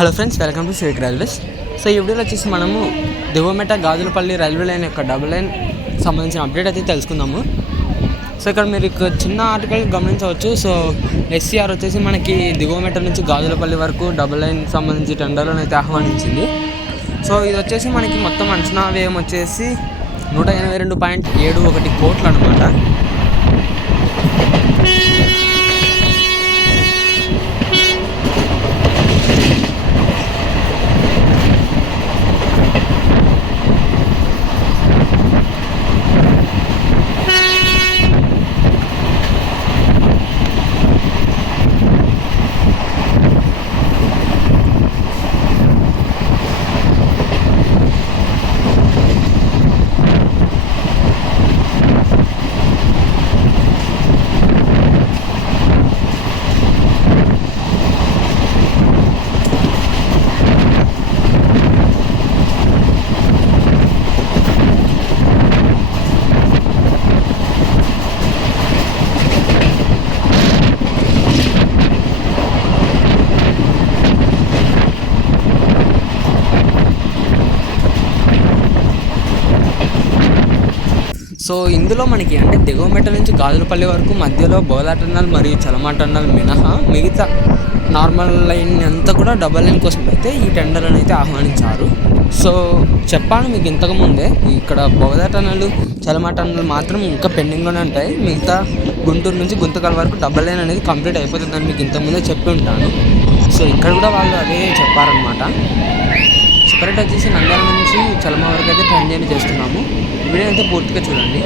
Hello friends, welcome to శ్రీక్ railways. So ఈ వీడియోలో వచ్చేసి మనము దిగువమెట గాజులపల్లి రైల్వే లైన్ యొక్క డబుల్ లైన్ సంబంధించిన అప్డేట్ అయితే తెలుసుకుందాము. సో ఇక్కడ మీరు చిన్న ఆర్టికల్ గమనించవచ్చు. సో ఎస్సీఆర్ వచ్చేసి మనకి దిగువమెట నుంచి గాజులపల్లి వరకు డబుల్ లైన్ సంబంధించి టెండర్లను అయితే ఆహ్వానించింది. సో ఇది వచ్చేసి మనకి మొత్తం అంచనా వ్యయం వచ్చేసి 182.71 కోట్లు అనమాట. సో ఇందులో మనకి అంటే దిగువమెట నుంచి గాజులపల్లి వరకు మధ్యలో బోదా టన్నల్ మరియు చలమా టన్నల్ మినహా మిగతా నార్మల్ లైన్ అంతా కూడా డబల్ లైన్ కోసం అయితే ఈ టెండర్లను అయితే ఆహ్వానించారు. సో చెప్పాను మీకు ఇంతకుముందే, ఇక్కడ బోదా టన్నల్ చలమా టన్నల్ మాత్రం ఇంకా పెండింగ్లోనే ఉంటాయి. మిగతా గుంటూరు నుంచి గుంతకల్ వరకు డబల్ లైన్ అనేది కంప్లీట్ అయిపోతుందని మీకు ఇంతకుముందే చెప్పి ఉంటాను. సో ఇక్కడ కూడా వాళ్ళు అదే చెప్పారనమాట. సెపరేట్ వచ్చేసి నంద్యాల నుంచి చలమా వరకు అయితే ట్రైన్ జర్నీ చేస్తున్నాము. వీడియో అయితే పూర్తిగా చూడండి.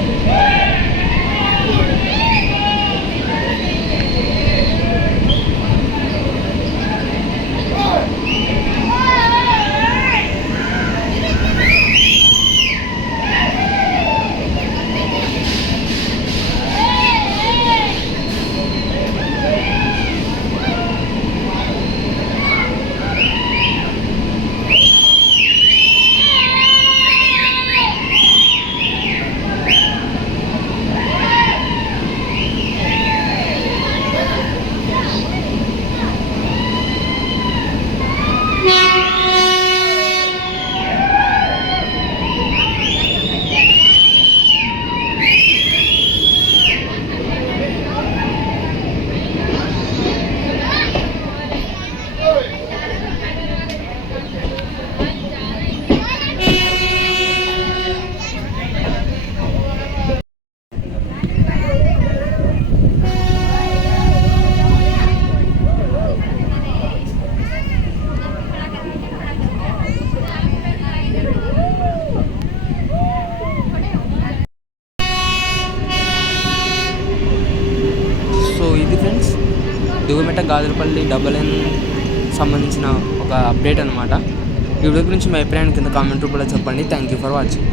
ఇది ఫ్రెండ్స్ దిగువమెట గాజులపల్లి డబల్ లైన్ సంబంధించిన ఒక అప్డేట్ అనమాట. ఈ వీడియో గురించి మీ అభిప్రాయాన్ని కింద కామెంట్ రూపంలో చెప్పండి. Thank you for watching.